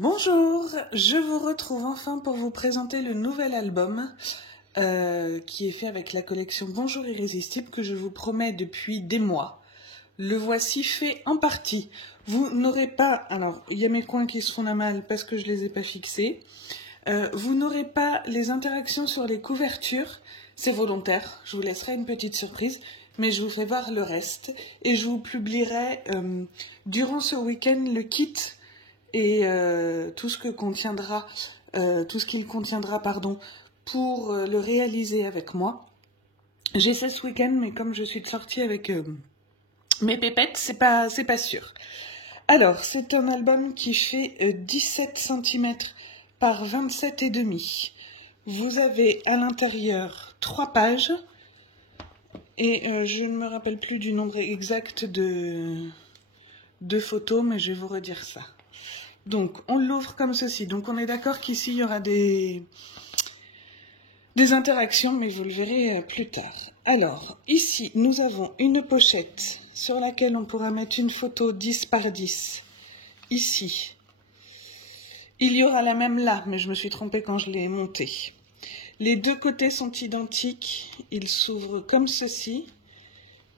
Bonjour, je vous retrouve enfin pour vous présenter le nouvel album qui est fait avec la collection Bonjour Irrésistible que je vous promets depuis des mois. Le voici fait en partie. Vous n'aurez pas... Alors, il y a mes coins qui se font la malle parce que je ne les ai pas fixés. Vous n'aurez pas les interactions sur les couvertures. C'est volontaire, je vous laisserai une petite surprise. Mais je vous fais voir le reste. Et je vous publierai durant ce week-end le kit et tout ce qu'il contiendra, pour le réaliser avec moi. J'essaie ce week-end, mais comme je suis de sortie avec mes pépettes, c'est pas sûr. Alors, c'est un album qui fait 17 cm par 27,5. Vous avez à l'intérieur 3 pages, et je ne me rappelle plus du nombre exact de photos, mais je vais vous redire ça. Donc, on l'ouvre comme ceci. Donc, on est d'accord qu'ici, il y aura des interactions, mais vous le verrez plus tard. Alors, ici, nous avons une pochette sur laquelle on pourra mettre une photo 10 par 10. Ici. Il y aura la même là, mais je me suis trompée quand je l'ai montée. Les deux côtés sont identiques. Ils s'ouvrent comme ceci.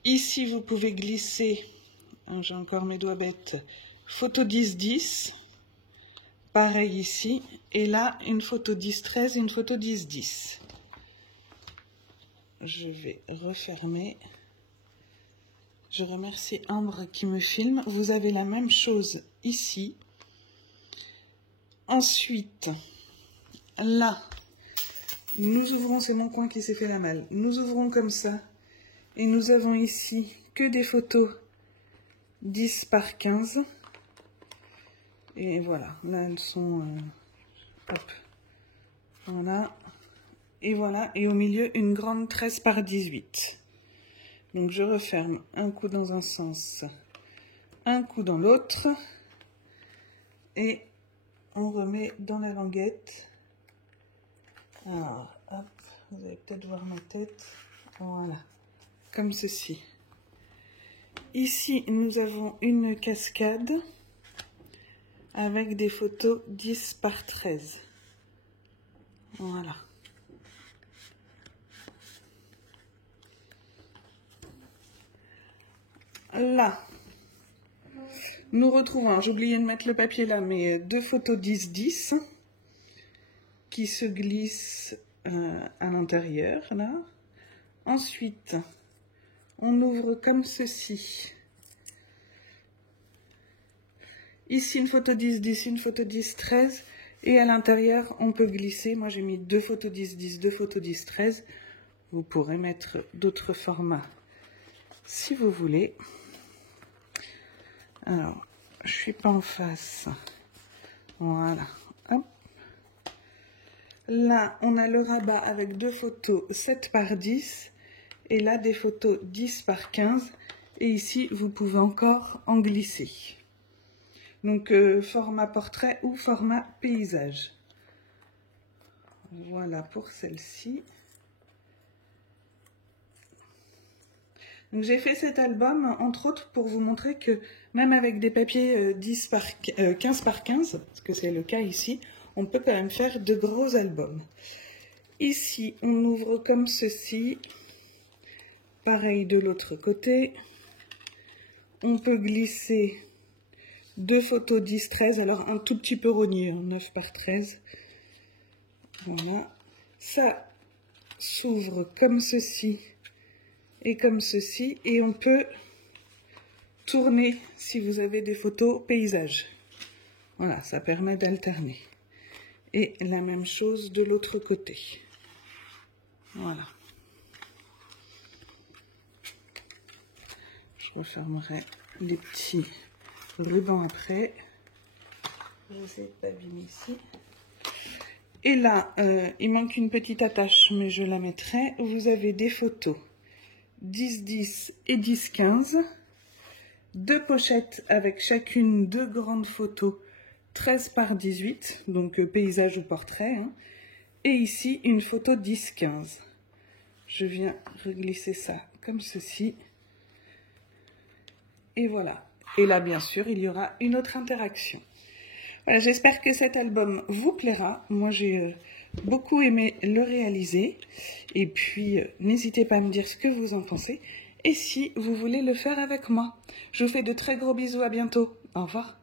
Ici, vous pouvez glisser, j'ai encore mes doigts bêtes, photo 10-10. Pareil ici. Et là, une photo 10-13 et une photo 10-10. Je vais refermer. Je remercie Ambre qui me filme. Vous avez la même chose ici. Ensuite, là, nous ouvrons, c'est mon coin qui s'est fait la malle. Nous ouvrons comme ça. Et nous avons ici que des photos 10 par 15. Et voilà, là elles sont... hop. Voilà. Et voilà, et au milieu, une grande 13 par 18. Donc je referme un coup dans un sens, un coup dans l'autre. Et on remet dans la languette. Alors, hop, vous allez peut-être voir ma tête. Voilà, comme ceci. Ici, nous avons une cascade avec des photos 10 par 13. Voilà. Là, nous retrouvons, j'ai oublié de mettre le papier là, mais deux photos 10-10 qui se glissent à l'intérieur, là. Ensuite, on ouvre comme ceci. Ici, une photo 10-10, une photo 10-13. Et à l'intérieur, on peut glisser. Moi, j'ai mis deux photos 10-10, deux photos 10-13. Vous pourrez mettre d'autres formats si vous voulez. Alors, je suis pas en face. Voilà. Hop. Là, on a le rabat avec deux photos 7 par 10. Et là, des photos 10 par 15. Et ici, vous pouvez encore en glisser. Donc, format portrait ou format paysage. Voilà pour celle-ci. Donc, j'ai fait cet album, entre autres, pour vous montrer que même avec des papiers 15 par 15, parce que c'est le cas ici, on peut quand même faire de gros albums. Ici, on ouvre comme ceci. Pareil de l'autre côté. On peut glisser deux photos 10-13, alors un tout petit peu rogné, 9 par 13. Voilà. Ça s'ouvre comme ceci et comme ceci. Et on peut tourner si vous avez des photos paysages. Voilà, ça permet d'alterner. Et la même chose de l'autre côté. Voilà. Je refermerai les petits rubans après. J'essaie de pas abîmer ici. Et là, il manque une petite attache, mais je la mettrai. Vous avez des photos 10-10 et 10-15. Deux pochettes avec chacune deux grandes photos 13 par 18, donc paysage ou portrait. Hein. Et ici, une photo 10-15. Je viens reglisser ça comme ceci. Et voilà. Et là, bien sûr, il y aura une autre interaction. Voilà, j'espère que cet album vous plaira. Moi, j'ai beaucoup aimé le réaliser. Et puis, n'hésitez pas à me dire ce que vous en pensez. Et si vous voulez le faire avec moi. Je vous fais de très gros bisous, à bientôt. Au revoir.